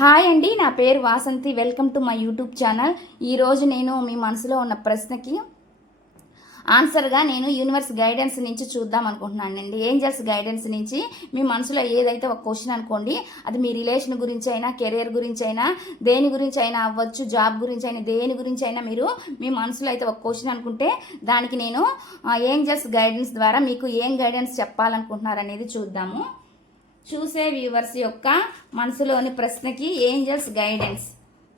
Hi అండి నా పేరు Vasanthi. Welcome to my YouTube channel. ఈరోజు నేను మీ మనసులో ఉన్న ప్రశ్నకి ఆన్సర్గా నేను యూనివర్స్ గైడెన్స్ నుంచి చూద్దాం అనుకుంటున్నానండి. ఏంజల్స్ గైడెన్స్ నుంచి మీ మనసులో ఏదైతే ఒక క్వశ్చన్ అనుకోండి అది మీ రిలేషన్ గురించి అయినా కెరీర్ గురించి అయినా దేని గురించి అయినా అవ్వచ్చు జాబ్ గురించి అయినా దేని గురించి అయినా మీరు మీ మనసులో అయితే ఒక క్వశ్చన్ అనుకుంటే దానికి నేను ఏంజల్స్ గైడెన్స్ ద్వారా మీకు ఏం గైడెన్స్ చెప్పాలనుకుంటున్నారు అనేది చూద్దాము. చూసే వ్యూవర్స్ యొక్క మనసులోని ప్రశ్నకి ఏంజల్స్ గైడెన్స్.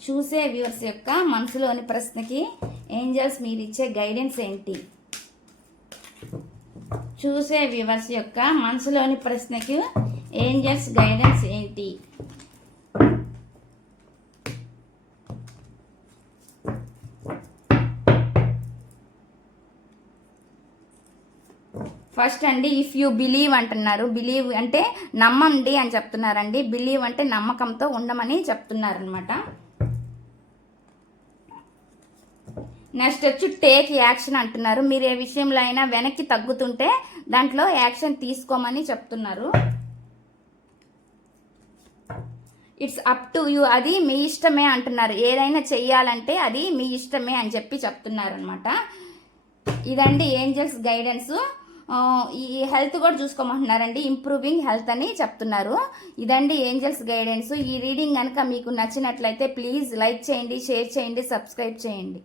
చూసే వ్యూవర్స్ యొక్క మనసులోని ప్రశ్నకి ఏంజల్స్ మీరు ఇచ్చే గైడెన్స్ ఏంటి? చూసే వ్యూవర్స్ యొక్క మనసులోని ప్రశ్నకి ఏంజల్స్ గైడెన్స్ ఏంటి? ఫస్ట్ అండి ఇఫ్ యూ బిలీవ్ అంటున్నారు. బిలీవ్ అంటే నమ్మండి అని చెప్తున్నారండి. బిలీవ్ అంటే నమ్మకంతో ఉండమని చెప్తున్నారనమాట నెక్స్ట్ వచ్చి టేక్ యాక్షన్ అంటున్నారు. మీరు ఏ విషయంలో అయినా వెనక్కి తగ్గుతుంటే దాంట్లో యాక్షన్ తీసుకోమని చెప్తున్నారు. ఇట్స్ అప్ టు యూ అది మీ ఇష్టమే అంటున్నారు. ఏదైనా చెయ్యాలంటే అది మీ ఇష్టమే అని చెప్పి చెప్తున్నారు అనమాట ఇదండి ఏంజల్స్ గైడెన్స్ ఈ హెల్త్ కూడా చూసుకోమంటున్నారండి. ఇంప్రూవింగ్ హెల్త్ అని చెప్తున్నారు. ఇదండి ఏంజల్స్ గైడెన్స్. ఈ రీడింగ్ కనుక మీకు నచ్చినట్లయితే ప్లీజ్ లైక్ చేయండి షేర్ చేయండి సబ్స్క్రైబ్ చేయండి.